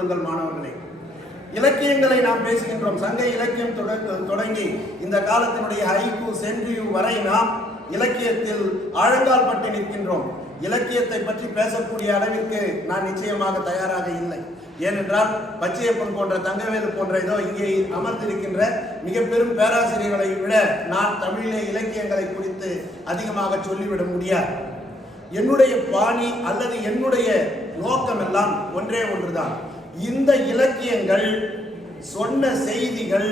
கொள்ளுங்கள் மாணவர்களே. இலக்கியங்களை நாம் பேசுகின்றோம். சங்க இலக்கியம் தொடங்கி இந்த காலத்தினுடைய ஹைக்கூ சென்றியூ வரை நாம் இலக்கியத்தில் ஆழங்கால் பட்டு நிற்கின்றோம். இலக்கியத்தை பற்றி பேசக்கூடிய அளவிற்கு நான் நிச்சயமாக தயாராக இல்லை. ஏனென்றால் பச்சையப்பன் போன்ற தங்கவேலு போன்ற ஏதோ இங்கே அமர்ந்திருக்கின்ற மிக பெரும் பேராசிரியர்களை விட நான் தமிழிலே இலக்கியங்களை குறித்து அதிகமாக சொல்லிவிட முடியாது. என்னுடைய பாணி அல்லது என்னுடைய நோக்கம் எல்லாம் ஒன்றே ஒன்றுதான். இந்த இலக்கியங்கள் சொன்ன செய்திகள்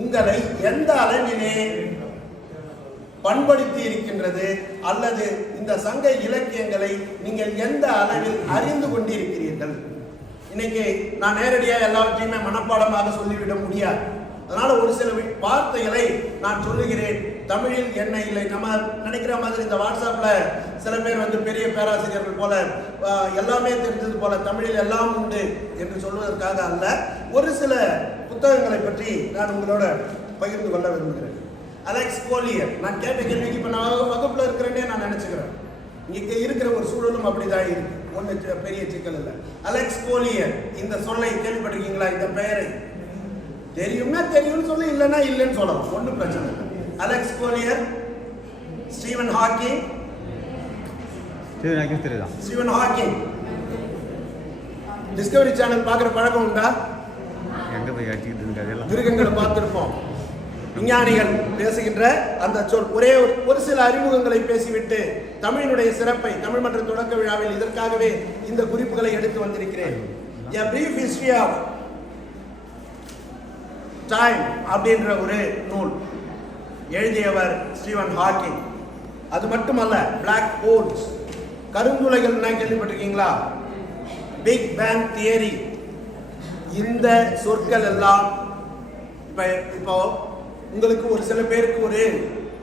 உங்களை எந்த அளவிலே பண்படுத்தி இருக்கின்றது அல்லது இந்த சங்க இலக்கியங்களை நீங்கள் எந்த அளவில் அறிந்து கொண்டிருக்கிறீர்கள். இன்னைக்கு நான் நேரடியாக எல்லாவற்றையுமே மனப்பாடமாக சொல்லிவிட முடியாது. அதனால ஒரு சில வார்த்தைகளை நான் சொல்லுகிறேன். தமிழில் என்ன இல்லை, நம்ம நினைக்கிற மாதிரி இந்த வாட்ஸ்அப்ல சில பேர் வந்து பெரிய பேராசிரியர்கள் போல எல்லாமே தெரிஞ்சது போல தமிழில் எல்லாம் உண்டு என்று சொல்வதற்காக அல்ல, ஒரு சில புத்தகங்களை பற்றி நான் உங்களோட பகிர்ந்து கொள்ள விரும்புகிறேன். அலெக்ஸ் கோலியர், நான் கேட்ட கேள்விக்கு இப்போ நான் வகுப்பில் இருக்கிறேன்னே நான் நினச்சிக்கிறேன். இங்கே இருக்கிற ஒரு சூழலும் அப்படிதான் இருக்கு, ஒன்றும் பெரிய சிக்கல் இல்லை. அலெக்ஸ் கோலியர், இந்த சொல்லை கேள்விப்பட்டிருக்கீங்களா? இந்த பெயரை தெரியும்னா தெரியும்னு சொல்ல, இல்லைன்னா இல்லைன்னு சொல்லலாம், ஒன்றும் பிரச்சனை இல்லை. Alex Collier, Steven Hawking. Steven Hawking Discovery channel பார்க்குற பழக்கம் உண்டா? மிருகங்களை பார்த்துருப்போம். விஞ்ஞானிகள் பேசுகின்ற அந்த சொல் ஒரே ஒரு சில அறிமுகங்களை பேசிவிட்டு தமிழினுடைய சிறப்பை தமிழ் மன்ற தொடக்க விழாவில் இதற்காகவே இந்த குறிப்புகளை எடுத்து வந்திருக்கிறேன். A brief history of time அப்படின்ற ஒரு நூல் எழுதியவர் ஸ்டீவன் ஹாக்கிங். அது மட்டுமல்ல, பிளாக் ஹோல்ஸ், கருந்துளைகள் கேள்விப்பட்டிருக்கீங்களா? பிக் பேங் தியரி, இந்த சொற்கள் எல்லாம் இப்போ உங்களுக்கு ஒரு சில பேருக்கு ஒரு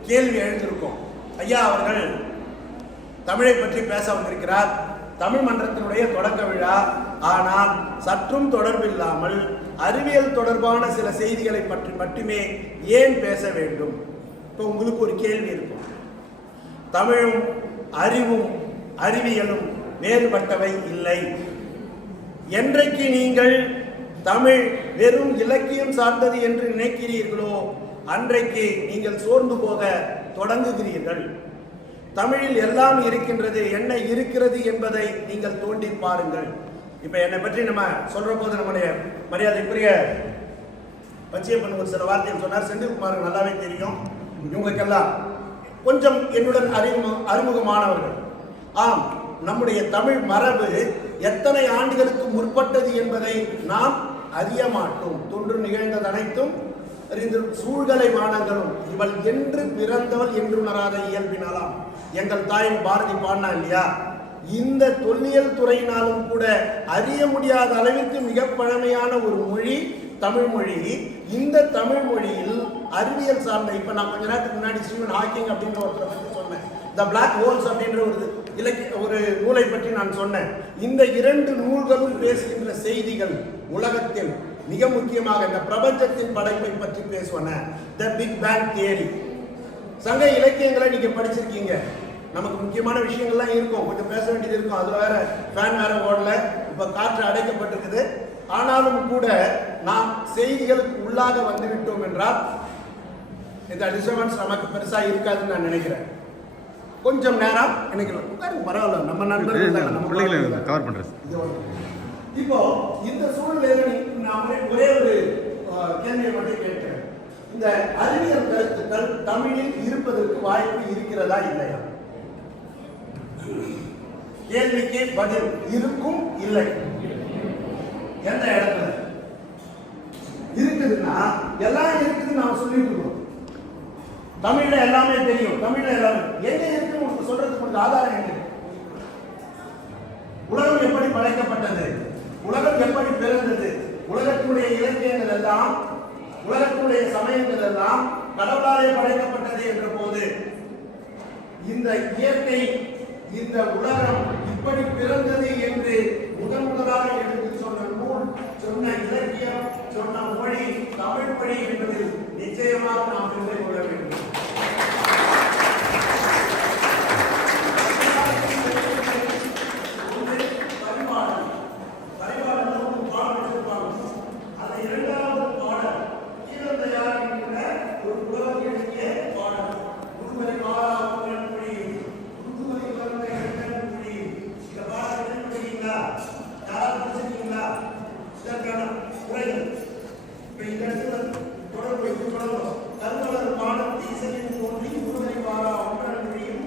கேள்வி எழுந்திருக்கும். ஐயா அவர்கள் தமிழை பற்றி பேச வந்திருக்கிறார், தமிழ் மன்றத்தினுடைய தொடக்க விழா, ஆனால் சற்றும் தொடர்பில்லாமல் அறிவியல் தொடர்பான சில செய்திகளை பற்றி மட்டுமே ஏன் பேச வேண்டும்? இப்போ உங்களுக்கு ஒரு கேள்வி இருக்கும். தமிழும் அறிவும் அறிவியலும் வேறுபட்டவை இல்லை. என்றைக்கு நீங்கள் தமிழ் வெறும் இலக்கியம் சார்ந்தது என்று நினைக்கிறீர்களோ அன்றைக்கு நீங்கள் சோர்ந்து போக தொடங்குகிறீர்கள். தமிழில் எல்லாம் இருக்கின்றது, என்ன இருக்கிறது என்பதை நீங்கள் தோண்டி பாருங்கள். இப்ப என்னை பற்றி நம்ம சொல்ற போது நம்முடைய மரியாதைக்குரிய பச்சையப்பன் ஒரு சில வார்த்தைகள் சொன்னார். செந்தில்குமாருக்கு நல்லாவே தெரியும், இவங்களுக்கெல்லாம் கொஞ்சம் என்னுடன் அறிமுகமானவர்கள். ஆம், நம்முடைய தமிழ் மரபு எத்தனை ஆண்டுகளுக்கு முற்பட்டது என்பதை நாம் அறிய மாட்டோம். தொன்று நிகழ்ந்தது அனைத்தும் சூழ்கலை வானங்களும் இவள் என்று பிறந்தவள் என்று உணராத இயல்பினாலாம். எங்கள் தாயின் பாரதி பாடினா இல்லையா? இந்த தொல்லியல் துறையினாலும் கூட அறிய முடியாத அளவிற்கு மிக பழமையான ஒரு மொழி தமிழ் மொழி. இந்த தமிழ் மொழியில் அறிவியல் சார்ந்த, இப்ப நான் கொஞ்ச நேரத்துக்கு முன்னாடி ஸ்டீவன் ஹாக்கிங் அப்படின்ற ஒருத்தரை பற்றி சொன்னேன். த பிளாக் ஹோல்ஸ் அப்படின்ற ஒரு நூலை பற்றி நான் சொன்னேன். இந்த இரண்டு நூல்களும் பேசுகின்ற செய்திகள் உலகத்தில் மிக முக்கியமாக இந்த பிரபஞ்சத்தின் படைப்பை பற்றி பேசுவன. The big bang theory. சங்க இலக்கியங்களை நீங்க படிச்சிருக்கீங்க. நமக்கு முக்கியமான விஷயங்கள்லாம் இருக்கும், கொஞ்சம் பேச வேண்டியது இருக்கும். அது வேற ஃபேன் வேற ஓடல, இப்ப காற்று அடைக்கப்பட்டிருக்குது. ஆனாலும் கூட நாம் செய்திகளுக்கு உள்ளாக வந்துவிட்டோம் என்றால் இந்த டிஸ்டர்பன்ஸ் நமக்கு பெருசா இருக்காதுன்னு நான் நினைக்கிறேன். கொஞ்சம் நேரம் எனக்கு பரவாயில்ல, நம்ம நண்பர்கள் கவர் பண்றது. இப்போ இந்த சூழ்நிலையில நான் ஒரே ஒரு கேள்வியை மட்டும் கேட்கிறேன். இந்த அறிவியல் கருத்துக்கள் தமிழில் இருப்பதற்கு வாய்ப்பு இருக்கிறதா இல்லையா? கேள்விக்கு பதில் இருக்கும், இல்லை. எந்த இடத்துல இருக்குதுன்னா எல்லாம் இருக்குதுன்னு நான் சொல்லிட்டு இருக்கோம். தமிழ்ல எல்லாமே தெரியும், தமிழ்ல எல்லாமே எங்க இருக்கு உங்களுக்கு சொல்றதுக்கு கொஞ்சம் ஆதாரம் எங்க? உலகம் எப்படி படைக்கப்பட்டது, உலகம் எப்படி பிறந்தது, உலகத்தினுடைய இலக்கியங்கள் எல்லாம், உலகத்தினுடைய சமயங்கள் எல்லாம் கடவுளாலே படைக்கப்பட்டது என்ற போது இந்த இயற்கை, இந்த உலகம் இப்படி பிறந்தது என்று முதலாக எடுத்து சொன்ன நூல், சொன்ன இலக்கியம், சொன்ன மொழி தமிழ் மொழி என்பதில் நிச்சயமாக நாம் பெருமை கொள்ள வேண்டும். பரிபாடல் இரண்டாவது பாடல் தீரந்தையார் என்கிற ஒரு புலவர் எழுதிய பாடல். முதுமலை மாறாவுடன் புரியும், முதுமலை வளர்ந்த எண்ணம் புரியும். இந்த பாடல் எழுதிட்டீங்களா? யாராவது படிச்சிருக்கீங்களா? இதற்கான உரைகள் இப்ப இந்த இடத்துல தொடர்பு வைத்துக் கொள்ளணும். கருவலர் பாடல் இசையின் தோன்றி முதுமலை மாறா ஒன்றன் மொழியும்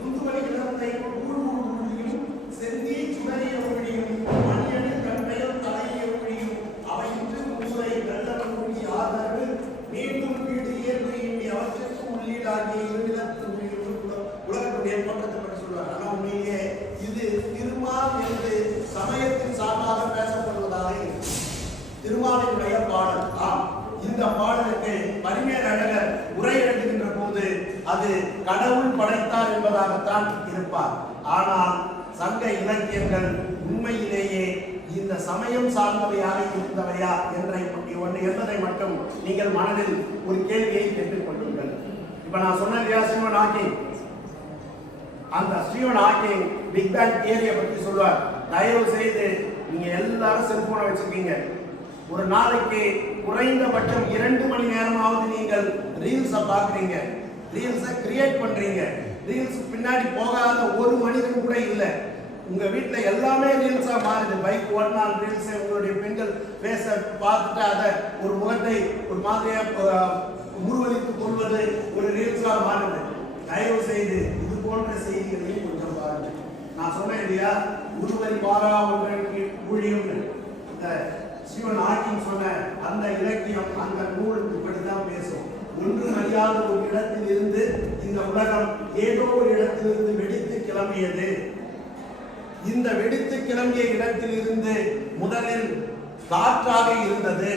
முதுமலை இளந்தை ஊழ்மொழியும் செந்தி சுடரிய மொழியும் மணியணி கண்டையும் தலைய மொழியும் அவையிட்டு முதுரை நல்ல மொழி ஆதரவு மீண்டும் வீடு இயல்பு இனி அவற்றுக்கு உள்ளீடாகிய இருநிலத்து உலகத்துடைய பக்கத்தை பற்றி சொல்வார். ஆனால் உண்மையிலே இது திருமால் என்று சமயத்தின் சார்பாக பேசப்படுவதாக திருமாலினுடைய பாடல். இந்த பாடலுக்கு பரிமேலழகர் உரை எழுதுகின்ற போது அது கடவுள் படைத்தார் என்பதாகத்தான் இருப்பார். ஆனால் சங்க இலக்கியங்கள் உண்மையிலேயே இந்த சமயம் சார்ந்தவையாக இருந்தவையா என்பதை மட்டும் நீங்கள் மனதில் ஒரு கேள்வியை கேட்டுக் கொள்ளுங்கள். இப்ப நான் சொன்ன ஸ்டீவன் ஹாக்கிங், அந்த ஸ்டீவன் ஹாக்கிங் பிக் பேங் தியரியை பற்றி சொல்வார். தயவு செய்து நீங்க எல்லாரும் செல்போனை வச்சிருக்கீங்க, ஒரு நாளைக்கு குறைந்தபட்சம் 2 மணி நேரமாவது நீங்கள் ரீல்ஸை பார்க்குறீங்க, ரீல்ஸை கிரியேட் பண்றீங்க. ரீல்ஸ் பின்னாடி போகாத ஒரு மனிதன் கூட இல்லை. உங்க வீட்டில் எல்லாமே ரீல்ஸா மாறுது. பைக் ஓட்டினால் ரீல்ஸை, உங்களுடைய பெண்கள் பேச பார்த்துட்டு அதை ஒரு முகத்தை ஒரு மாதிரியா உருவளித்துக் கொள்வது ஒரு ரீல்ஸா மாறுது. தயவு செய்து இது போன்ற செய்திகளையும் கொஞ்சம் பாருங்க. நான் சொன்னேன் இல்லையா, உருவரி பாரா ஒன்றன் ஊழியம். ஸ்டீவன் ஹாக்கிங் சொன்ன அந்த இலக்கியம், அந்த நூல் இப்படித்தான் பேசும். ஒன்று அறியாத ஒரு இடத்தில் இருந்து இந்த உலகம் ஏதோ ஒரு இடத்திலிருந்து வெடித்து கிளம்பியது. இந்த வெடித்து கிளம்பிய இடத்தில் இருந்து முதலில் காற்றாக இருந்தது.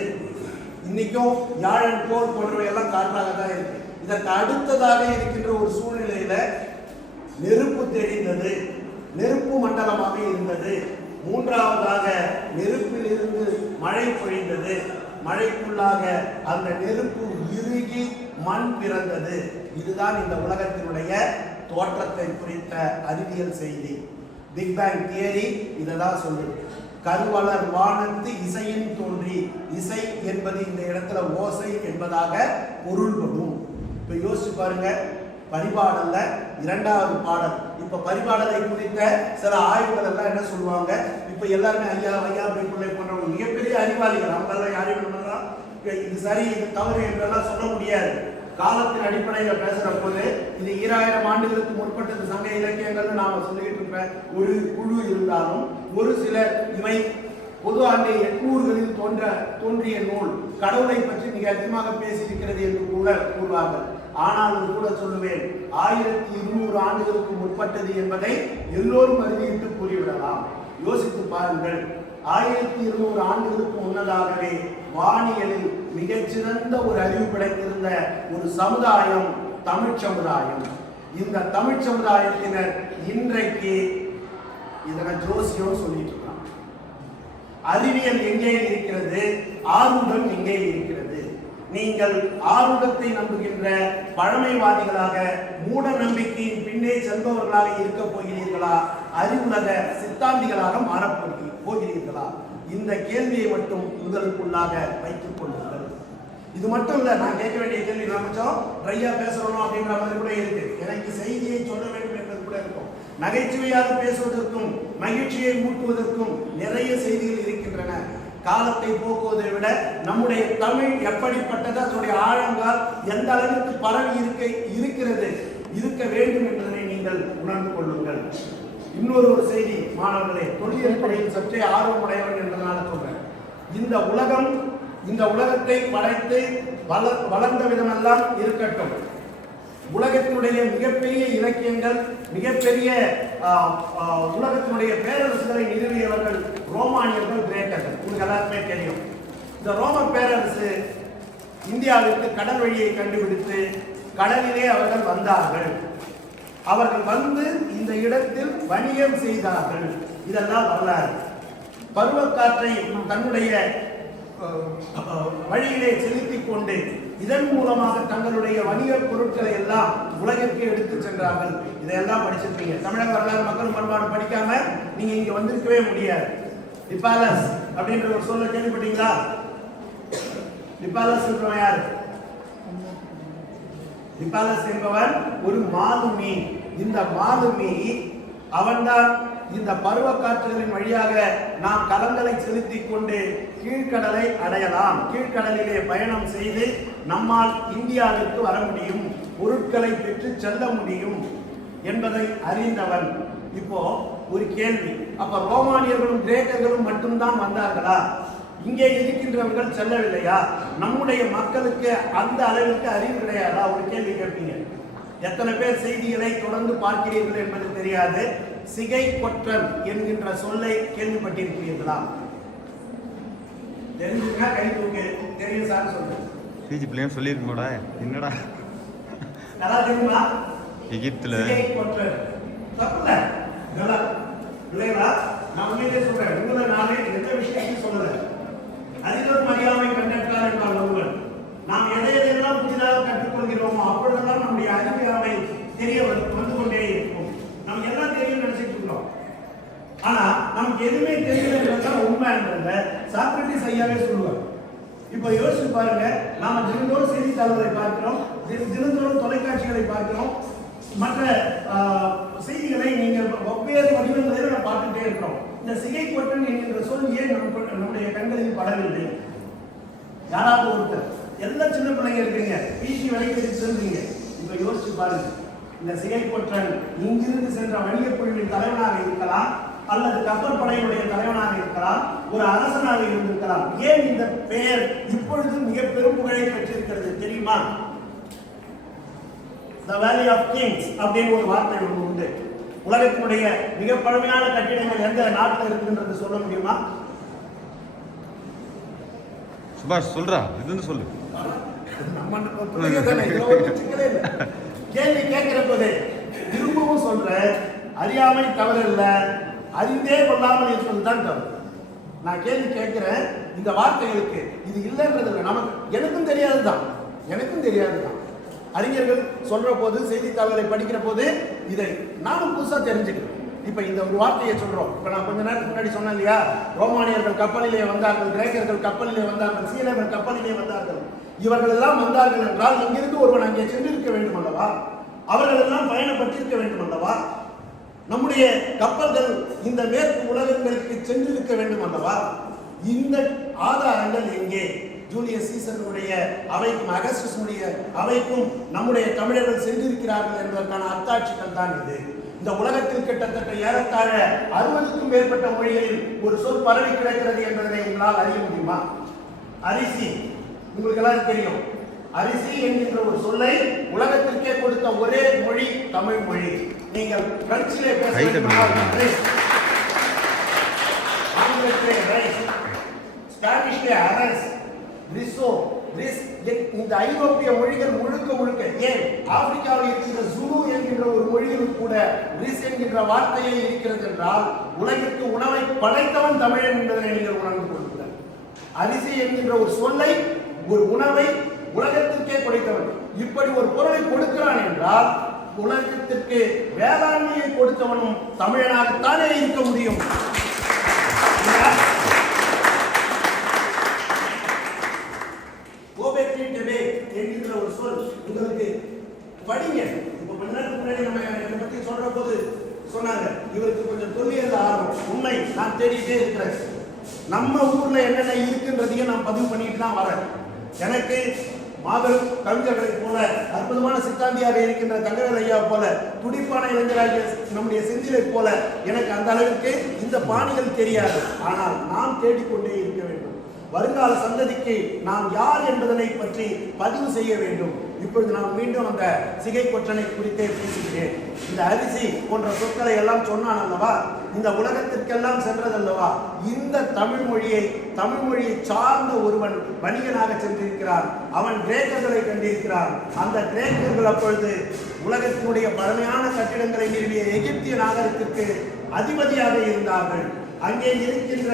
இன்னைக்கும் யாழன் போர் போன்றவை எல்லாம் காற்றாக தான் இருக்கு. இதற்கு அடுத்ததாக இருக்கின்ற ஒரு சூழ்நிலையில நெருப்பு தெரிந்தது, நெருப்பு மண்டலமாக இருந்தது. மூன்றாவதாக நெருப்பில் இருந்து மழை பொழிந்தது. மழைக்குள்ளாக அந்த நெருப்பு இறுகி மண் பிறந்தது. இதுதான் இந்த உலகத்தினுடைய தோற்றத்தை குறித்த அறிவியல் செய்தி. பிக் பேங் தியரி இதெல்லாம் சொல்லுது. கருவலர் வானத்து இசையின் தோன்றி, இசை என்பது இந்த இடத்துல ஓசை என்பதாக பொருள்படும். இப்ப யோசிச்சு பாருங்க, பரிபாடல்ல இரண்டாவது பாடல். இப்ப பரிபாடலை குறித்த சில ஆய்வுகள் எல்லாம் என்ன சொல்லுவாங்க, இப்ப எல்லாருமே ஐயா ஐயா பிள்ளை போன்ற மிகப்பெரிய அறிவாளிகள், அவங்க எல்லாம் யாரையும் பண்ணலாம் இது சரி இது தவறு என்றெல்லாம் சொல்ல முடியாது. காலத்தின் அடிப்படையில் பேசுற போது இது 2000 ஆண்டுகளுக்கு முற்பட்டது சங்க இலக்கியங்கள்னு நாம சொல்லிட்டு இருக்க ஒரு குழு இருந்தாலும், ஒரு சிலர் இவை பொது ஆண்டு 800களில் தோன்றிய நூல் கடவுளை பற்றி மிக அதிகமாக பேசியிருக்கிறது என்று கூட கூறுவார்கள். ஆனாலும் கூட சொல்லுவேன், 1200 ஆண்டுகளுக்கு முற்பட்டது என்பதை எல்லோரும் அறிவித்து கூறிவிடலாம். யோசித்து பாருங்கள், 1200 ஆண்டுகளுக்கு முன்னதாகவே வானியலில் மிகச்சிறந்த ஒரு அறிவு படைத்திருந்த ஒரு சமுதாயம் தமிழ் சமுதாயம். இந்த தமிழ் சமுதாயத்தினர் இன்றைக்கு இதனை ஜோசியம் சொல்லிட்டு இருக்காங்க. அறிவியல் எங்கே இருக்கிறது, ஆர்வம் எங்கே இருக்கிறது? நீங்கள் ஆர்வத்தை நம்புகின்ற பழமைவாதிகளாக மூட நம்பிக்கையின் பின்னே செல்பவர்களாக இருக்க போகிறீர்களா, அறிவுலக சித்தாந்திகளாக மாறப்போகிறீர்களா? இந்த கேள்வியை மட்டும் உங்களுக்குள்ளாக வைத்துக் கொள்ளுங்கள். இது மட்டும் இல்ல, நான் கேட்க வேண்டிய கேள்வி நினைச்சோம் ட்ரையா பேசணும் அப்படின்ற மாதிரி கூட இருக்கு. எனக்கு செய்தியை சொல்ல வேண்டும் என்பது கூட இருக்கும். நகைச்சுவையாக பேசுவதற்கும் மகிழ்ச்சியை ஊட்டுவதற்கும் நிறைய செய்திகள் இருக்கின்றன. காலத்தை போக்குவதை விட நம்முடைய தமிழ் எப்படிப்பட்டது, அதனுடைய ஆழங்கால் எந்த அளவுக்கு பரவி இருக்க வேண்டும் என்பதனை நீங்கள் உணர்ந்து கொள்ளுங்கள். இன்னொரு செய்தி மாணவர்களே, தொல்லியல் பணியில் சற்றே ஆர்வமுடையவன் என்பதனால சொல்றேன். இந்த உலகத்தை படைத்து வளர்ந்த விதமெல்லாம் இருக்கட்டும். உலகத்தினுடைய மிகப்பெரிய இலக்கியங்கள், மிகப்பெரிய உலகத்தினுடைய பேரரசுகளை நிறுவியவர்கள் ரோமானியர்கள், கிரேக்கர்கள். உங்களுக்கு எல்லாருமே தெரியும். இந்த ரோம பேரரசு இந்தியாவிற்கு கடல் வழியை கண்டுபிடித்து கடலிலே அவர்கள் வந்தார்கள். அவர்கள் வந்து இந்த இடத்தில் வணிகம் செய்தார்கள். இதெல்லாம் வரலாறு. பருவக்காற்றை தன்னுடைய வழியிலே செலுத்திக் கொண்டு இதன் மூலமாக தங்களுடைய வணிக பொருட்களை எல்லாம் உலகிற்கு எடுத்து சென்றார்கள். இதையெல்லாம் படிச்சிருப்பீங்க. தமிழக வரலாறு மக்கள் பண்பாடு படிக்காம நீங்க இங்க வந்திருக்கவே முடியாது. டிபாலஸ் அப்படின்ற ஒரு சொல்ல கேள்விப்பட்டீங்களா? ஹிப்பாலஸ் என்பவன் யாரு? ஹிப்பாலஸ் என்பவன் ஒரு மாலுமி. இந்த மாலுமி அவன்தான் இந்த பருவ காற்றுகளின் வழியாக நாம் கலங்களை செலுத்திக் கொண்டு கீழ்கடலை அடையலாம். கீழ்கடலிலே பயணம் செய்து நம்மால் இந்தியாவிற்கு வர முடியும், பொருட்களை பெற்று செல்ல முடியும் என்பதை அறிந்தவன். இப்போ ஒரு கேள்வி, அப்ப ரோமானியர்களும் கிரேக்கர்களும் மட்டும்தான் வந்தார்களா? இங்கே இருக்கின்றவர்கள் செல்லவில்லையா? நம்முடைய மக்களுக்கு அந்த அளவிற்கு அறிவு கிடையாதா? ஒரு கேள்வி கேட்பீங்க. எத்தனை பேர் செய்திகளை தொடர்ந்து பார்க்கிறீர்கள் என்பது தெரியாது. சிகை கொற்றன் என்கின்ற சொல்லை கேள்விப்பட்டிருக்கிறீர்களா? தெரிஞ்சுங்க கை தூக்கு. தெரியும் சார் சொல்றேன். சிஜி பிள்ளைங்க சொல்லிருக்கோடா. என்னடா நல்லா தெரியுமா? எகிப்துல சிகை கொற்றன் தப்புல நல்லா இல்லையா? நான் உண்மையிலே சொல்றேன். உங்களை நானே எந்த விஷயத்தையும் சொல்லல. அதிகம் அறியாமை கண்டற்றார் என்றால் ஒருவன். நாம் எதையெல்லாம் புதிதாக கற்றுக்கொள்கிறோமோ அப்பொழுதெல்லாம் நம்முடைய அறியாமை தெரிய வந்து கொண்டே இருக்கும். நம்ம எல்லாம் தெரியும் நினைச்சிட்டு இருக்கிறோம். ஆனா நமக்கு எதுவுமே தெரியலன்றதுதான் உண்மை என்றத சாக்ரட்டிஸ் ஐயாவே சொல்லுவார். இப்ப யோசிச்சு பாருங்க, நாம தினந்தோறும் செய்தித்தாள்களை பார்க்கிறோம், தினந்தோறும் தொலைக்காட்சிகளை பார்க்கிறோம், மற்ற செய்திகளை நீங்கள் வெவ்வேறு வடிவங்களில் நம்ம பார்த்துட்டே இருக்கிறோம். இந்த சிகை கொற்றன் என்கின்ற சொல் ஏன் நம்முடைய கண்களில் படவில்லை? யாராவது ஒருத்தர், எல்லா சின்ன பிள்ளைங்க இருக்கீங்க, பிசி வரைக்கும் செல்றீங்க. இப்ப யோசிச்சு பாருங்க, இந்த சிகை கொற்றன் இங்கிருந்து சென்ற வணிகப் குழுவின் தலைவனாக இருக்கலாம், அல்லது கப்பற்படையினுடைய தலைவனாக இருக்கலாம், ஒரு அரசனாக இருந்திருக்கலாம். ஏன் இந்த பெயர் இப்பொழுது மிக பெரும் புகழை பெற்றிருக்கிறது தெரியுமா? The Valley of Kings அப்படின்னு ஒரு வார்த்தை ஒன்று உண்டு. உலகத்தினுடைய மிக பழமையான கட்டிடங்கள் எந்த நாட்டில் இருக்குன்றது சொல்ல முடியுமா? சுபாஷ் சொல்றா, இதுன்னு சொல்லு. கேள்வி கேட்கிற போது திரும்பவும் சொல்ற, அறியாமை தவறு இல்ல, அறிந்தே கொள்ளாமல் இருப்பது தான் தவறு. நான் கேள்வி கேட்கிறேன், இந்த வார்த்தைகளுக்கு இது இல்லைன்றது இல்லை, நமக்கு எனக்கும் தெரியாதுதான், எனக்கும் தெரியாதுதான். அறிஞர்கள் சொல்ற போது, செய்தித்தாள்களை படிக்கிற போது இதை நானும் புதுசா தெரிஞ்சுக்கிறேன். இப்ப இந்த ஒரு வார்த்தையை சொல்றோம். இப்ப நான் கொஞ்ச நேரத்துக்கு முன்னாடி சொன்னேன் இல்லையா, ரோமானியர்கள் கப்பலிலே வந்தார்கள், கிரேக்கர்கள் கப்பலிலே வந்தார்கள், சீனர்கள் கப்பலிலே வந்தார்கள். இவர்கள் எல்லாம் வந்தார்கள் என்றால் இங்கிருந்து ஒருவன் அங்கே சென்றிருக்க வேண்டும் அல்லவா? அவர்கள் எல்லாம் பயணப்பட்டிருக்க வேண்டும் அல்லவா? நம்முடைய கப்பல்கள் இந்த மேற்கு உலகங்களுக்கு சென்றிருக்க வேண்டும் அல்லவா? இந்த ஆதாரங்கள் எங்கே? ஜூலியஸ் சீசருடைய அவைக்கும் அகஸ்டஸுடைய அவைக்கும் நம்முடைய தமிழர்கள் சென்றிருக்கிறார்கள் என்பதற்கான அத்தாட்சிகள் தான் இது. இந்த உலகத்தில் கிட்டத்தட்ட ஏறத்தாழ 60க்கும் மேற்பட்ட மொழிகளில் ஒரு சொல் பரவி கிடக்கிறது என்பதை உங்களால் அறிய முடியுமா? அரிசி, உங்களுக்கு எல்லாம் தெரியும். அரிசி என்கின்ற ஒரு சொல்லை உலகத்திற்கே கொடுத்த ஒரே மொழி தமிழ் மொழி. நீங்கள் பிரெஞ்சிலே பேசுகிறீர்கள், ஆங்கிலத்திலே ரைஸ், ஸ்பானிஷ்லே அரஸ், இந்த ஐரோப்பிய மொழிகள் முழுக்க முழுக்க, ஏன் ஆப்பிரிக்காவில் இருக்கிற ஜுலு என்கின்ற ஒரு மொழியில் கூட ரிஸ் என்கின்ற வார்த்தையே இருக்கிறது என்றால் உலகிற்கு உணவை படைத்தவன் தமிழன் என்பதை நீங்கள் உணர்ந்து கொள்ளுங்கள். அரிசி என்கின்ற ஒரு சொல்லை, ஒரு உணவை உலகத்திற்கே கொடுத்தவன். இப்படி ஒரு பொருளை கொடுக்கிறான் என்றால் உலகத்திற்கு வேளாண்மையை கொடுத்தவனும் தமிழனாகத்தானே இருக்க முடியும். என்கின்ற ஒரு சொல் உங்களுக்கு படிங்க. இப்ப கொஞ்ச நேரத்துக்கு முன்னாடி நம்ம இதை பத்தி சொல்ற போது சொன்னாங்க, இவருக்கு கொஞ்சம் தொல்லியல் ஆர்வம். உண்மை, நான் தேடிட்டே இருக்கிறேன். நம்ம ஊர்ல என்னென்ன இருக்குன்றதையும் நான் பதிவு பண்ணிட்டு தான் வரேன். எனக்கு மாபெரும் கவிஞர்களை போல, அற்புதமான சித்தாந்தியாக இருக்கின்ற தங்கவேல் ஐயா போல, துடிப்பான இளைஞராகிய நம்முடைய செந்திலை போல எனக்கு அந்த அளவிற்கு இந்த பாணிகள் தெரியாது. ஆனால் நாம் தேடிக்கொண்டே இருக்க வேண்டும். வருங்கால சந்ததிக்கு நாம் யார் என்பதனை பற்றி பதிவு செய்ய வேண்டும். இப்பொழுது நான் மீண்டும் அந்த சிகை கொற்றனை குறித்தே பேசுகிறேன். இந்த அரிசி போன்ற சொற்களை எல்லாம் சொன்னான் அல்லவா, இந்த உலகத்திற்கெல்லாம் சென்றதல்லவா. இந்த தமிழ் மொழியை சார்ந்த ஒருவன் வணிகனாக சென்றிருக்கிறான். அவன் கிரேக்கர்களை கண்டிருக்கிறான். அந்த கிரேக்கர்கள் அப்பொழுது உலகத்தினுடைய பழமையான கட்டிடங்களை நிறுவிய எகிப்திய நாகரிகத்திற்கு அதிபதியாக இருந்தார்கள். அங்கே இருக்கின்ற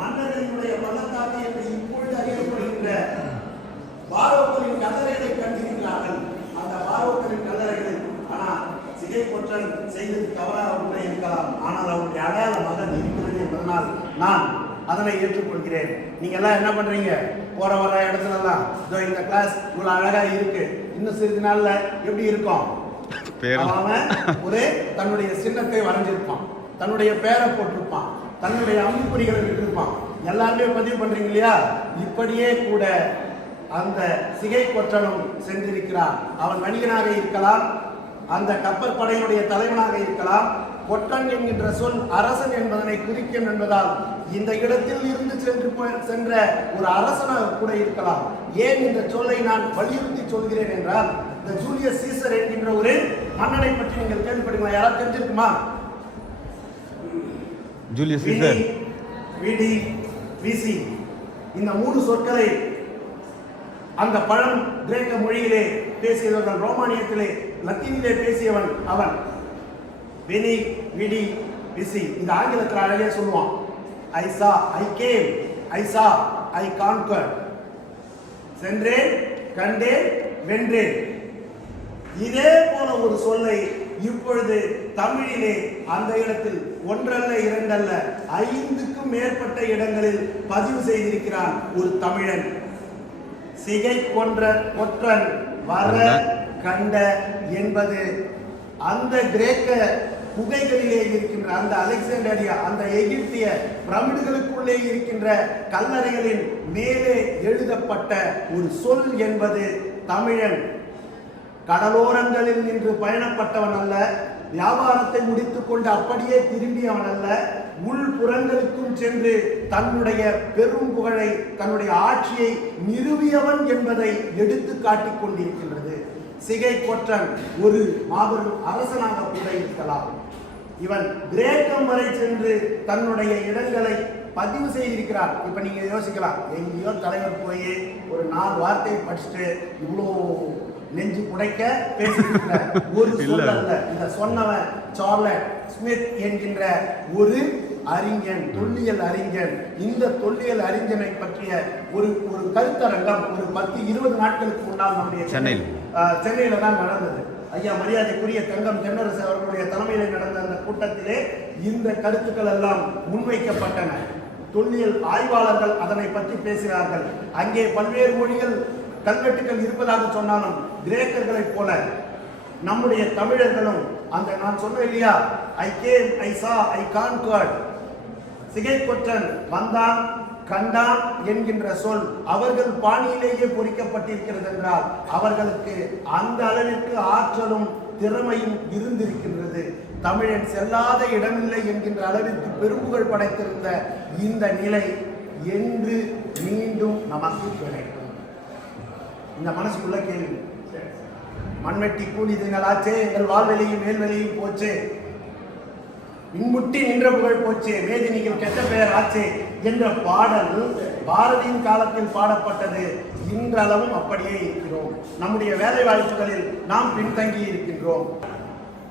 மன்னர்களினுடைய பள்ளத்தாக்கு என்று இப்பொழுது அறியப்படுகின்ற பாரோக்களின் கல்லறைகளை கண்டிருக்கிறார்கள். அந்த பாரோக்களின் கல்லறைகள், ஆனால் சிகை கொற்றன் செய்தது தவறாக கூட இருக்கலாம், ஆனால் அவருடைய அடையாள மகன் இருக்கிறது என்பதனால் நான் அதனை ஏற்றுக்கொள்கிறேன். நீங்க எல்லாம் என்ன பண்றீங்க? போற வர இடத்துலலாம் இதோ இந்த கிளாஸ் இவ்வளவு அழகா இருக்கு, இன்னும் சிறிது நாள்ல எப்படி இருக்கும்? அவன் ஒரு தன்னுடைய சின்னத்தை வரைஞ்சிருப்பான், தன்னுடைய பேரை போட்டிருப்பான், தன்னுடைய அம்புக்குறிகளை விட்டிருப்பான். எல்லாருமே பதிவு பண்றீங்க இல்லையா? இப்படியே கூட அந்த சிகை கொற்றனும் சென்றிருக்கிறான். அவன் வணிகனாக இருக்கலாம், அந்த கப்பல் படையினுடைய தலைவனாக இருக்கலாம். கொற்றன் என்கின்ற சொல் அரசன் என்பதனை குறிக்கும் என்பதால் இந்த இடத்தில் இருந்து சென்ற ஒரு அரசனாக கூட இருக்கலாம். ஏன் இந்த சொல்லை நான் வலியுறுத்தி சொல்கிறேன் என்றால், இந்த ஜூலியஸ் சீசர் என்கின்ற ஒரு மன்னனை பற்றி நீங்கள் கேள்விப்படுங்களா? யாராவது தெரிஞ்சிருக்குமா? ஜூலியஸ் சீசர், விடி, விசி, இந்த 3 சொற்களை அந்த பழம் கிரேக்க மொழியிலே பேசியவர்கள், ரோமானியத்திலே லத்தீனிலே பேசியவன் அவன். வினி, விடி, விசி. இந்த ஆங்கிலத்தில் அழகே சொல்லுவான். ஐ சா, ஐ கேம், ஐ சா, ஐ கான்கர். சென்றேன், கண்டேன், வென்றேன். இதே போல ஒரு சொல்லை இப்பொழுது தமிழிலே அந்த இடத்தில் 1 அல்ல 2 அல்ல 5க்கும் மேற்பட்ட இடங்களில் பதிவு செய்திருக்கிறான் ஒரு தமிழன். சிகை கொற்றன் வர கண்ட என்பது அந்த கிரேக்க குகைகளிலே இருக்கின்ற, அந்த அலெக்சாண்டரியா, அந்த எகிப்திய பிரமிடுகளுக்குள்ளே இருக்கின்ற கல்லறைகளின் மேலே எழுதப்பட்ட ஒரு சொல் என்பது தமிழன். கடலோரங்களில் நின்று பயணப்பட்டவன் அல்ல, வியாபாரத்தை முடித்துக் கொண்டு அப்படியே திரும்பியவன் அல்ல, உள்புறங்களுக்கும் சென்று தன்னுடைய பெரும் புகழை, தன்னுடைய ஆட்சியை நிறுவியவன் என்பதை எடுத்து காட்டிக் கொண்டிருக்கின்றது. சிகை கொற்றன் ஒரு மாபெரும் அரசனாக கூட இருக்கலாம். இவன் கிரேக்கம் வரை சென்று தன்னுடைய இடங்களை பதிவு செய்திருக்கிறார். இப்ப நீங்க யோசிக்கலாம், எங்கேயோ தலைவர் போய் ஒரு 4 வார்த்தையை படிச்சுட்டு இவ்வளோ நெஞ்சு புடைக்க பேசியிருக்கிற ஒரு சொல் அல்ல. இந்த சொன்னவன் சார்லட் ஸ்மித் என்கின்ற ஒரு அறிஞன், தொல்லியல் அறிஞன். இந்த தொல்லியல் அறிஞனை பற்றிய ஒரு கருத்தரங்கம் ஒரு 10-20 நாட்களுக்கு முன்னால் நம்முடைய சென்னையில தான் நடந்தது. ஐயா மரியாதைக்குரிய தங்கம் தென்னரசு அவர்களுடைய தலைமையில் நடந்த அந்த கூட்டத்திலே இந்த கருத்துக்கள் எல்லாம் முன்வைக்கப்பட்டன. தொல்லியல் ஆய்வாளர்கள் அதனை பற்றி பேசினார்கள். அங்கே பல்வேறு மொழிகள் கல்வெட்டுகள் இருப்பதாக சொன்னாலும் கிரேக்கர்களைப் போல நம்முடைய தமிழர்களும் அந்த நான் சொன்னேன் இல்லையா, ஐ கேம், ஐ சா, ஐ கான்கர்ட். சிகை கொற்றன் வந்தான், கண்டான் என்கின்ற சொல் அவர்கள் பாணியிலேயே பொறிக்கப்பட்டிருக்கிறது என்றால் அவர்களுக்கு அந்த அளவிற்கு ஆற்றலும் திறமையும் இருந்திருக்கின்றது. தமிழன் செல்லாத இடமில்லை என்கின்ற அளவிற்கு பெரும்புகழ் படைத்திருந்த இந்த நிலை என்று மீண்டும் நமக்கு கிடைக்கும். இந்த மனசுக்குள்ள கேள்வி, மண்வெட்டி கூலி திங்களாச்சே, எங்கள் வாழ்வெளியும் மேல்வெளியும் போச்சே, மின்முட்டி நின்ற புகழ் போச்சே, மேதினியில் கெட்ட பெயர் ஆச்சே என்ற பாடல் பாரதியின் காலத்தில் பாடப்பட்டது. இன்றளவும் அப்படியே இருக்கிறோம். நம்முடைய வேலை வாய்ப்புகளில் நாம் பின்தங்கி இருக்கின்றோம்.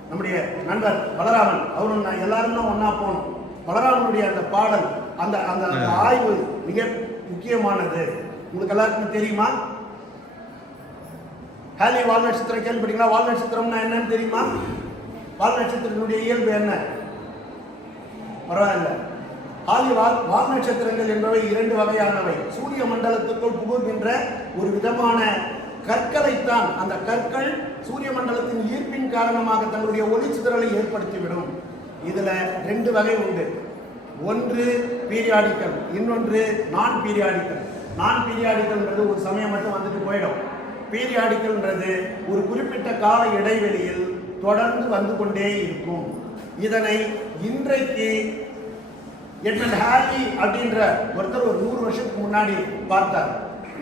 நம்முடைய நண்பர் பலராமன் அவரும் நான் எல்லாரும் தான் ஒன்னா போனோம். பலராமனுடைய அந்த பாடல், அந்த அந்த ஆய்வு மிக முக்கியமானது. உங்களுக்கு எல்லாருக்கும் தெரியுமா? ஹாலி வால் நட்சத்திரம் கேள்விப்பட்டீங்களா? வால் நட்சத்திரம்னா என்னன்னு தெரியுமா? வால் நட்சத்திரத்தினுடைய இயல்பு என்ன? பரவாயில்ல. ஹாலி வால் நட்சத்திரங்கள் என்பவை 2 வகையானவை. சூரிய மண்டலத்துக்குள் புகுகின்ற ஒரு விதமான கற்களைத்தான், அந்த கற்கள் சூரிய மண்டலத்தின் ஈர்ப்பின் காரணமாக தங்களுடைய ஒளிச்சிதறலை ஏற்படுத்திவிடும். இதுல 2 வகை உண்டு. ஒன்று பீரியாடிக்கல், இன்னொன்று நான் பீரியாடிக்கல். நான் பீரியாடிக்கல்ன்றது ஒரு சமயம் மட்டும் வந்துட்டு போயிடும். பீரியாடிக்கல்ன்றது ஒரு குறிப்பிட்ட கால இடைவெளியில் தொடர்ந்து வந்து கொண்டே இருக்கும். இதனை இன்றைக்கு எட்மண்ட் ஹாலி அப்படின்ற ஒருத்தர் ஒரு 100 வருஷத்துக்கு முன்னாடி பார்த்தார்.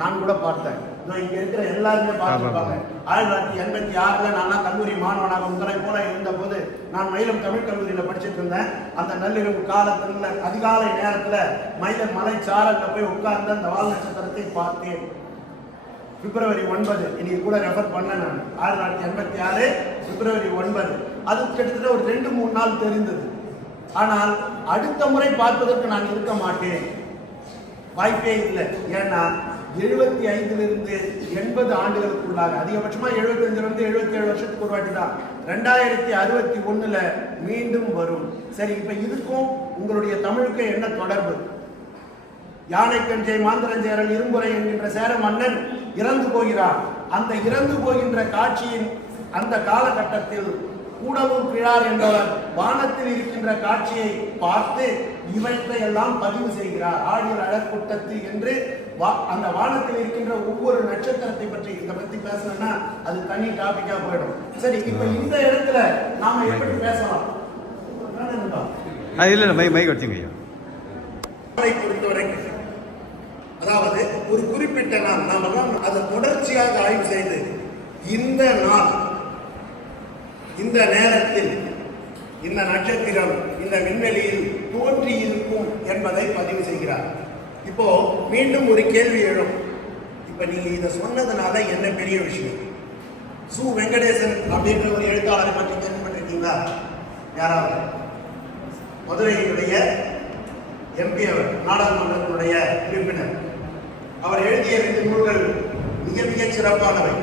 நான் கூட பார்த்தேன். இங்க இருக்கிற எல்லாருமே பார்த்துருப்பாங்க. 1986 நான் கல்லூரி மாணவனாக உங்களை போல இருந்த போது நான் மயிலம் தமிழ் கல்லூரியில படிச்சுட்டு இருந்தேன். அந்த நள்ளிரவு காலத்துல அதிகாலை நேரத்துல மயிலம் மலை சாரல்ல போய் உட்கார்ந்து அந்த வால் நட்சத்திரத்தை பார்த்தேன். பிப்ரவரி 9 இன்னைக்கு கூட ரெஃபர் பண்ண நான் 1986 பிப்ரவரி 9. அது கிட்டத்தட்ட ஒரு 2-3 நாள் தெரிந்தது. ஆனால் அடுத்த முறை பார்ப்பதற்கு நான் இருக்க மாட்டேன், வாய்ப்பே இல்லை. ஏன்னா 75 80 ஆண்டுகளுக்குள்ளாக, அதிகபட்சமா 75 77 வருஷத்துக்கு ஒரு வாட்டி தான் 2061 மீண்டும் வரும். சரி, இப்ப இதுக்கும் உங்களுடைய தமிழுக்கு என்ன தொடர்பு? யானைக்கஞ்சை மாந்திரஞ்சேரல் இரும்புரை என்கின்ற சேர மன்னன் இறந்து போகிறார். அந்த இறந்து போகின்ற காட்சியின் அந்த காலகட்டத்தில் கூடலூர் கிழார் என்பவர் வானத்தில் இருக்கின்ற காட்சியை பார்த்து இவற்றை எல்லாம் பதிவு செய்கிறார். ஆழியர் அழற்குட்டத்து என்று அந்த வானத்தில் இருக்கின்ற ஒவ்வொரு நட்சத்திரத்தை பற்றி இதை பத்தி பேசணும்னா அது தனி டாபிக்கா போயிடும். சரி, இப்ப இந்த இடத்துல நாம எப்படி பேசலாம்? இல்ல மைக் வச்சுங்க. பொறுத்தவரைக்கும் அதாவது ஒரு குறிப்பிட்ட நாள் நாமெல்லாம் அதை தொடர்ச்சியாக ஆய்வு செய்து இந்த நாள், இந்த நேரத்தில், இந்த நட்சத்திரம் இந்த விண்வெளியில் தோன்றி இருக்கும் என்பதை பதிவு செய்கிறார். இப்போ மீண்டும் ஒரு கேள்வி எழும். இப்ப நீங்க இதை சொன்னதுனால என்ன பெரிய விஷயம்? சு வெங்கடேசன் அப்படின்ற ஒரு எழுத்தாளரை பற்றி கேள்விப்பட்டிருக்கீங்களா? யாராவது? மதுரையினுடைய எம்பி, அவர் நாடாளுமன்றத்தினுடைய உறுப்பினர். அவர் எழுதிய 2 நூல்கள் மிக மிக சிறப்பானவை.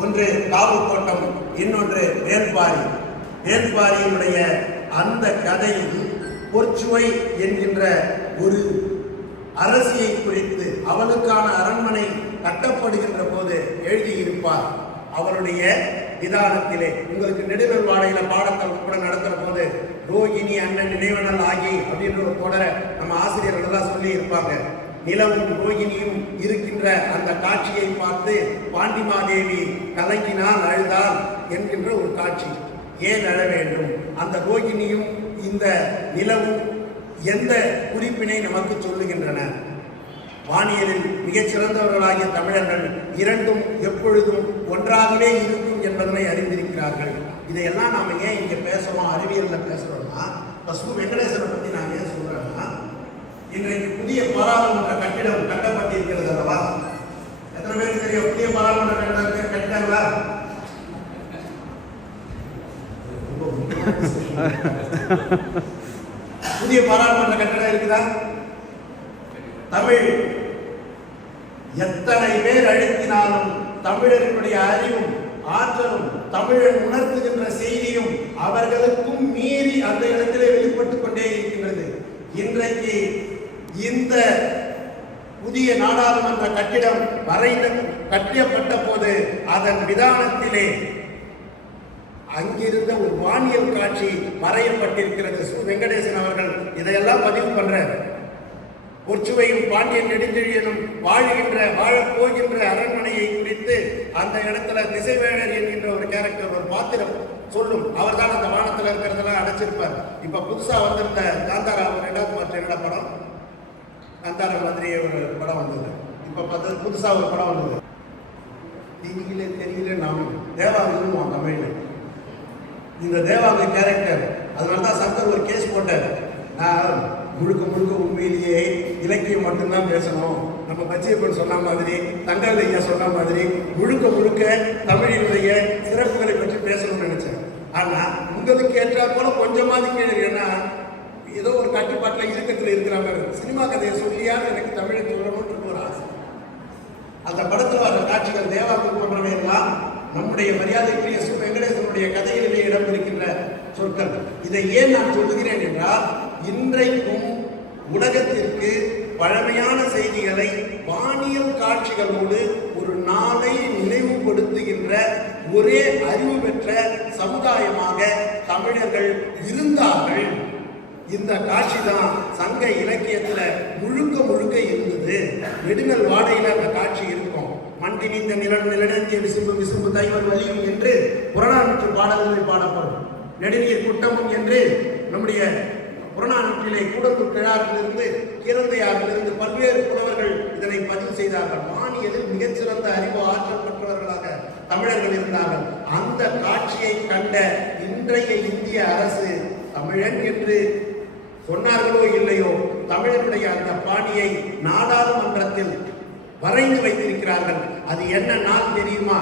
ஒன்று காவு கோட்டம், இன்னொன்று வேல்பாரி. வேல்பாரியினுடைய அந்த கதையில் பொற்சுவை என்கின்ற ஒரு அரசியை குறித்து அவளுக்கான அரண்மனை கட்டப்படுகின்ற போது எழுதியிருப்பார். அவருடைய நிதானத்திலே உங்களுக்கு நெடுநல் வாடையில பாடத்தல் கூட நடத்துற போது ரோகிணி அண்ணன் நினைவனல் ஆகி அப்படின்ற ஒரு தொடரை நம்ம ஆசிரியர்கள் எல்லாம் சொல்லி இருப்பாங்க. நிலவும் ரோகிணியும் இருக்கின்ற அந்த காட்சியை பார்த்து பாண்டிமாதேவி கலங்கினால் அழுதால் என்கின்ற ஒரு காட்சி. ஏன் அழ வேண்டும்? அந்த ரோகிணியும் இந்த நிலவும் எந்த குறிப்பினை நமக்கு சொல்லுகின்றன? வானியலில் மிகச் சிறந்தவர்களாகிய தமிழர்கள் இரண்டும் எப்பொழுதும் ஒன்றாகவே இருக்கும் என்பதனை அறிந்திருக்கிறார்கள். இதையெல்லாம் நாம ஏன் இங்க பேசுறோம், அறிவியல்ல பேசுறோம்னா, சு வெங்கடேசனை பத்தி நான் ஏன் சொல்றேன்னா, இன்றைக்கு புதிய பாராளுமன்ற கட்டிடம் கட்டப்பட்டிருக்கிறது அல்லவா? எத்தனை பேருக்கு தெரியும் புதிய பாராளுமன்ற கட்டிடம் கட்டிட்டாங்களா? புதிய பாராளுமன்ற கட்டிடம் இருக்குதா? தமிழ் எத்தனை பேர் அழுத்தினாலும் தமிழர்களுடைய அறிவும் ஆற்றலும் தமிழன் உணர்த்துகின்ற செய்தியும் அவர்களுக்கும் மீறி அந்த இடத்திலே வெளிப்பட்டுக் கொண்டே இருக்கின்றது. இன்றைக்கு இந்த புதிய நாடாளுமன்ற கட்டிடம் கட்டப்பட்ட போது அதன் விதானத்திலே அங்கிருந்த ஒரு வானியல் காட்சி வரையப்பட்டிருக்கிறது. சு வெங்கடேசன் அவர்கள் இதையெல்லாம் பதிவு பண்றார். பொற்சுவையும் பாண்டியன் நெடுஞ்செழியனும் வாழப் போகின்ற அரண்மனையை குறித்து அந்த இடத்துல திசைவேழர் என்கின்ற ஒரு கேரக்டர், ஒரு பாத்திரம் சொல்லும். அவர் தான் அந்த வானத்தில் இருக்கிறதெல்லாம் அடைச்சிருப்பார். இப்ப புதுசா வந்திருந்த காந்தாரா 2வது பார்ட் என்னோட படம், காந்தாரா மாதிரியே ஒரு படம் வந்தது. இப்ப புதுசா ஒரு படம் வந்தது, தெரியல நானும் தேவாவிலும் தமிழ்ல. இந்த தேவாங்க கேரக்டர், அதனாலதான் சங்கர் ஒரு கேஸ் போட்டார். நான் முழுக்க உண்மையிலேயே இலக்கியம் மட்டும்தான் பேசணும், நம்ம பச்சையப்பன் சொன்ன மாதிரி, தங்கால் ஐயா சொன்ன மாதிரி முழுக்க தமிழினுடைய சிறப்புகளை பற்றி பேசணும்னு நினைச்சேன். ஆனா உங்களுக்கு ஏற்றா போல கொஞ்சமாவது கேள்வி, ஏன்னா ஏதோ ஒரு கட்டுப்பாட்டில் இயக்கத்தில் இருக்கிறாங்க. சினிமா கதையை சொல்லியாவது எனக்கு தமிழை சொல்லணும்னு ஒரு ஆசை. அந்த படத்தில் வர காட்சிகள் தேவாக்கு போன்றவை எல்லாம் நம்முடைய மரியாதைக்குரிய சு வெங்கடேசனுடைய கதையிலே இடம் இருக்கின்ற சொற்கள். இதை ஏன் நான் சொல்லுகிறேன் என்றால், இன்றைக்கும் உலகத்திற்கு பழமையான செய்திகளை வானியல் காட்சிகளோடு ஒரு நாளை நினைவுபடுத்துகின்ற ஒரே அறிவு பெற்ற சமுதாயமாக தமிழர்கள் இருந்தார்கள். இந்த காட்சி தான் சங்க இலக்கியத்துல முழுக்க இருந்தது. நெடுநல் வாடையில அந்த காட்சி இருக்கும். மண்டினிந்த நிலநந்திய விசும்பு தைவர் வலியும் என்று புறநானூற்று பாடல்களில் பாடப்படும். நெடுநீர் குட்டமும் என்று நம்முடைய புறநானூற்றிலே கூடலூர் கிழாரிலிருந்து கீரந்தையாரிலிருந்து பல்வேறு புலவர்கள் இதனை பதிவு செய்தார்கள். வானியலில் மிகச்சிறந்த அறிவு ஆற்றல் பெற்றவர்களாக தமிழர்கள் இருந்தார்கள். அந்த காட்சியை கண்ட இன்றைய இந்திய அரசு தமிழன் என்று சொன்னார்களோ இல்லையோ, தமிழனுடைய அந்த பாணியை நாடாளுமன்றத்தில் வரைந்து வைத்திருக்கிறார்கள். அது என்ன நாள் தெரியுமா?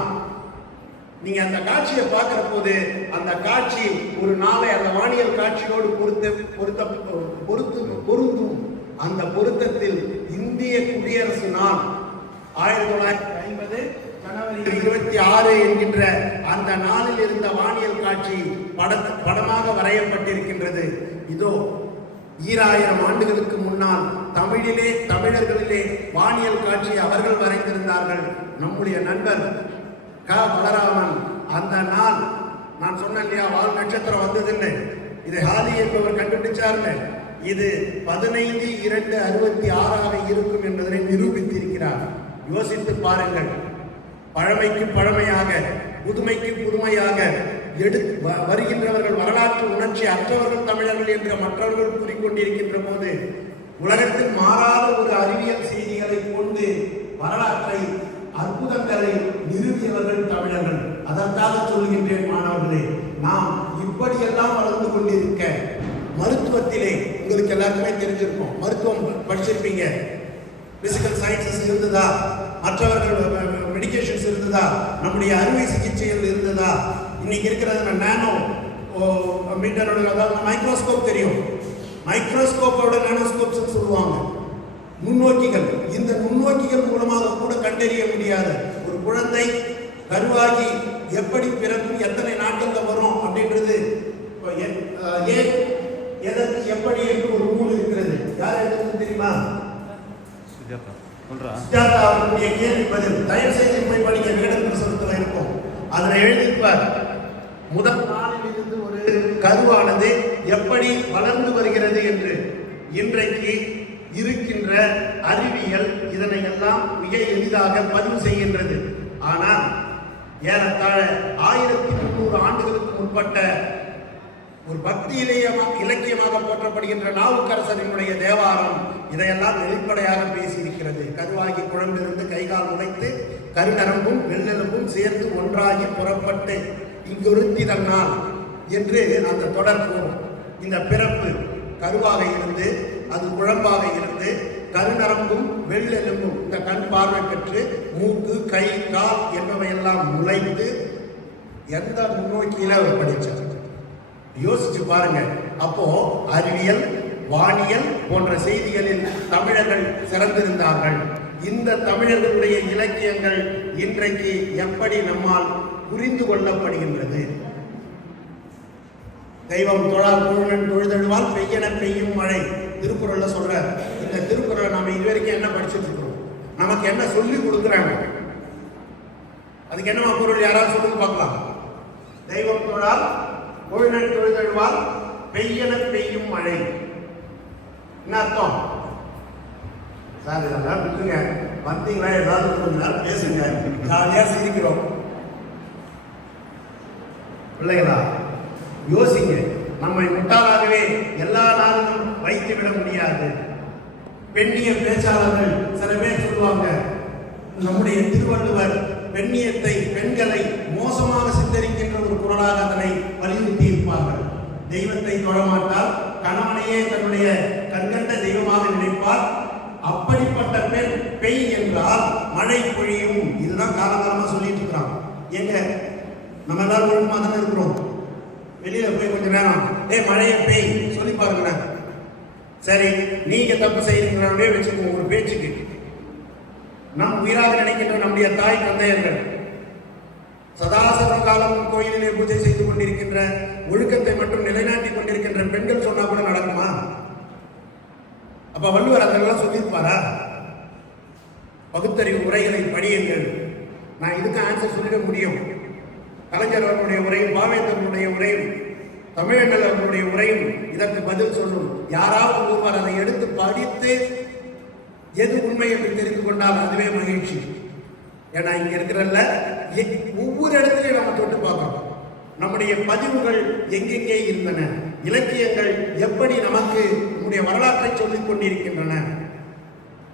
நீங்க அந்த காட்சியை பார்க்கிற போது அந்த காட்சி ஒரு நாளை அந்த வானியல் காட்சியோடு பொருந்தும். அந்த பொருத்தத்தில் இந்திய குடியரசு நாள் 1950 ஜனவரி 26 என்கின்ற அந்த நாளில் இருந்த வானியல் காட்சி படமாக வரையப்பட்டிருக்கின்றது. இதோ 2000 ஆண்டுகளுக்கு முன்னால் தமிழில் வானியலிலே தமிழர்களிலே வானியல் காட்சி அவர்கள் வரைந்திருந்தார்கள். நம்முடைய நண்பர் க பலராமன் அந்த நாள் நான் சொன்னேன் இல்லையா, வால் நட்சத்திரம் வந்ததுன்னு, இதை ஹாலி என்பவர் கண்டுபிடிச்சார்ல, இது 15/2/66 இருக்கும் என்பதனை நிரூபித்திருக்கிறார். யோசித்து பாருங்கள். பழமைக்கு பழமையாக, புதுமைக்கு புதுமையாக வருகின்றவர்கள் வரலாற்று உணர்ச்சி அற்றவர்கள் தமிழர்கள் என்று மற்றவர்கள் கூறிக்கொண்டிருக்கின்ற போது உலகத்தில் மாறாத ஒரு அறிவியல் செய்திகளை கொண்டு வரலாற்றை அற்புதங்களை நிறுவியவர்கள் தமிழர்கள். அதற்காக சொல்கின்றேன் மாணவர்களே, நாம் இப்படியெல்லாம் வளர்ந்து கொண்டிருக்க மருத்துவத்திலே உங்களுக்கு எல்லாருக்குமே தெரிஞ்சிருக்கும், மருத்துவம் படிச்சிருப்பீங்க, பிசிக்கல் சயின்சஸ் இருந்ததா, மற்றவர்கள் மெடிக்கேஷன்ஸ் இருந்ததா, நம்முடைய அறுவை சிகிச்சைகள் இருந்ததா, இன்னைக்கு இருக்கிறது நானோ மீட்டரோட, அதாவது மைக்ரோஸ்கோப் தெரியும், மைக்ரோஸ்கோப்போட நானோஸ்கோப்ஸ் சொல்லுவாங்க, நுண்ணோக்கிகள். இந்த நுண்ணோக்கிகள் மூலமாக கூட கண்டறிய முடியாத ஒரு குழந்தை கருவாகி எப்படி பிறக்கும், எத்தனை நாட்கள்ல வரும் அப்படின்றது ஏன் எதற்கு எப்படி என்று ஒரு நூல் இருக்கிறது. யார் எழுதுறது தெரியுமா? அவருடைய கேள்வி பதில். தயவு செய்து போய் படிக்க, வேடன் பிரசுரத்தில் இருக்கும், அதில் எழுதியிருப்பார். முதல் நாளில் இருந்து ஒரு கருவானது எப்படி வளர்ந்து வருகிறது என்று. இன்றைக்கு இருக்கின்ற அறிவியல் இதனை எல்லாம் மிக எளிதாக பதிவு செய்கின்றது. ஆனால் ஏறத்தாழ 1300 ஆண்டுகளுக்கு முற்பட்ட ஒரு பக்தி இலக்கியமாக போற்றப்படுகின்ற நாவுக்கரசரினுடைய தேவாரம் இதையெல்லாம் வெளிப்படையாக பேசியிருக்கிறது. கருவாகி குழம்பிலிருந்து கைகால் முளைத்து கருநரம்பும் வெள்ளெலும்பும் சேர்ந்து ஒன்றாகி புறப்பட்டு இங்கொருத்தி தன்னால் என்று அந்த தொடர் போகும். இந்த பிறப்பு கருவாக இருந்து அது குழம்பாக இருந்து கருநரம்பும் வெள்ளெலும்பும் இந்த கண் பார்வை பெற்று மூக்கு கை கால் என்பவையெல்லாம் முளைத்து எந்த முன்னோக்கியில அவர் படித்தார். யோசிச்சு பாருங்க. அப்போ அறிவியல் வானியல் போன்ற செய்திகளில் தமிழர்கள் சிறந்திருந்தார்கள். இந்த தமிழர்களுடைய இலக்கியங்கள் இன்றைக்கு எப்படி நம்மால் புரிந்து கொள்ளப்படுகின்றது? தெய்வம் தொழால் தொழுநன் தொழுதழுவால் பெய்யன பெய்யும் மழை திருக்குறள்ல சொல்ற. இந்த திருக்குறளை நாம இதுவரைக்கும் என்ன படிச்சுட்டு இருக்கிறோம்? நமக்கு என்ன சொல்லி கொடுக்குறாங்க? அதுக்கு என்னமா பொருள்? யாராவது சொல்லுங்க பார்க்கலாம். தெய்வம் தொழால் தொழுநன் தொழுதழுவால் பெய்யன பெய்யும் மழை என்ன அர்த்தம்? சார் இதெல்லாம் விட்டுங்க, வந்தீங்களா ஏதாவது கொஞ்ச நேரம் பேசுங்க, ஜாலியா சிரிக்கிறோம். பிள்ளைகளா யோசிங்க. நம்மை முட்டாளாகவே எல்லா நாளும் வைத்து விட முடியாது. பெண்ணிய பேச்சாளர்கள் சில பேர் சொல்லுவாங்க, நம்முடைய திருவள்ளுவர் பெண்ணியத்தை பெண்களை மோசமாக சித்தரிக்கின்ற ஒரு குரலாக அதனை வலியுறுத்தி இருப்பார்கள். தெய்வத்தை தொழமாட்டால் கணவனையே தன்னுடைய கண்கண்ட தெய்வமாக நினைப்பார். அப்படிப்பட்ட பெண் பெய் என்றால் மழை பொழியும். இதுதான் காலகாலமா சொல்லிட்டு இருக்கிறான். எங்க நம்ம எல்லாரும் ஒழுங்கமா தானே இருக்கிறோம். வெளியில போய் கொஞ்ச நேரம் மழையை பெய் சொல்லி பாருங்க. சரி, நீங்க தப்பு செய்யறீங்களே வச்சுக்கோங்க. ஒரு பேச்சுக்கு நம் உயிராக நினைக்கின்ற நம்முடைய தாய் தந்தையர்கள் சதாசர்வ காலம் கோயிலிலே பூஜை செய்து கொண்டிருக்கின்ற ஒழுக்கத்தை மட்டும் நிலைநாட்டிக் கொண்டிருக்கின்ற பெண்கள் சொன்னா கூட நடக்குமா? அப்ப வள்ளுவர் அதெல்லாம் சொல்லியிருப்பாரா? பகுத்தறிவு உரைகளை படியுங்கள். நான் இதுக்கு ஆன்சர் சொல்லிட முடியும். கலைஞர் அவர்களுடைய உரையும் பாவேந்தனுடைய உரையும் தமிழர்கள் அவர்களுடைய உரையும் இதற்கு பதில் சொல்லும். யாராவது ஒருவர் அதை எடுத்து படித்து எது உண்மை என்று தெரிந்து கொண்டால் அதுவே மகிழ்ச்சி. ஏன்னா இங்க இருக்கிறல்ல ஒவ்வொரு இடத்துலையும் நம்ம தொட்டு பார்க்கிறோம். நம்முடைய பதிவுகள் எங்கெங்கே இருந்தன, இலக்கியங்கள் எப்படி நமக்கு நம்முடைய வரலாற்றை சொல்லிக் கொண்டிருக்கின்றன.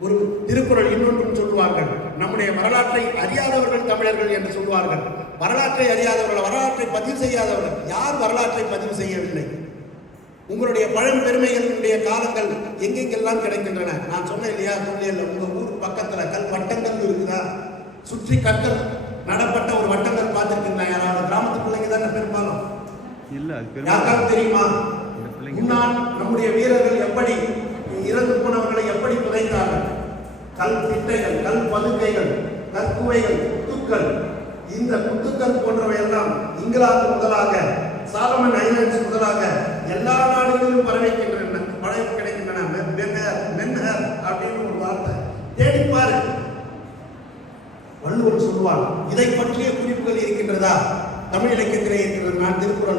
ஒரு திருக்குறள் இன்னொன்றும் சொல்லுவார்கள், நம்முடைய வரலாற்றை அறியாதவர்கள் தமிழர்கள் என்று சொல்வார்கள். வரலாற்றை அறியாதவர்கள், வரலாற்றை பதிவு செய்யாதவர்கள். யார் வரலாற்றை பதிவு செய்யவில்லை? உங்களுடைய பழம்பெருமைகளுடைய காலங்கள் எங்கெங்கெல்லாம் கிடைக்கின்றன. நான் சொன்னேன் இல்லையா, சொல்லியல்ல, உங்க ஊர் பக்கத்துல கல் வட்டங்கள் இருக்குதா? சுற்றி கற்கள் நடப்பட்ட ஒரு வட்டங்கள் பார்த்துருக்கீங்களா? யாராவது கிராமத்து பிள்ளைங்க தானே பெரும்பாலும். யாருக்காவது தெரியுமா? முன்னால் நம்முடைய வீரர்கள் எப்படி இறந்து போனவர்களை எப்படி புதைத்தார்கள்? கல் திட்டைகள், கல் பதுக்கைகள், கற்குவைகள், குத்துக்கள். இந்த குத்துக்கள் போன்றவை எல்லாம் இங்கிலாந்து முதலாக, சாலமன் ஐலண்ட்ஸ் முதலாக எல்லா நாடுகளிலும் பரவி கிடைக்கின்றன. மென்ஹர் அப்படின்னு தேடிப்பாரு. வள்ளுவன் சொல்வான், இதை பற்றிய குறிப்புகள் இருக்கின்றதா? தமிழ் இலக்கியத்திலே இருக்கிறது. நான் திருக்குறள்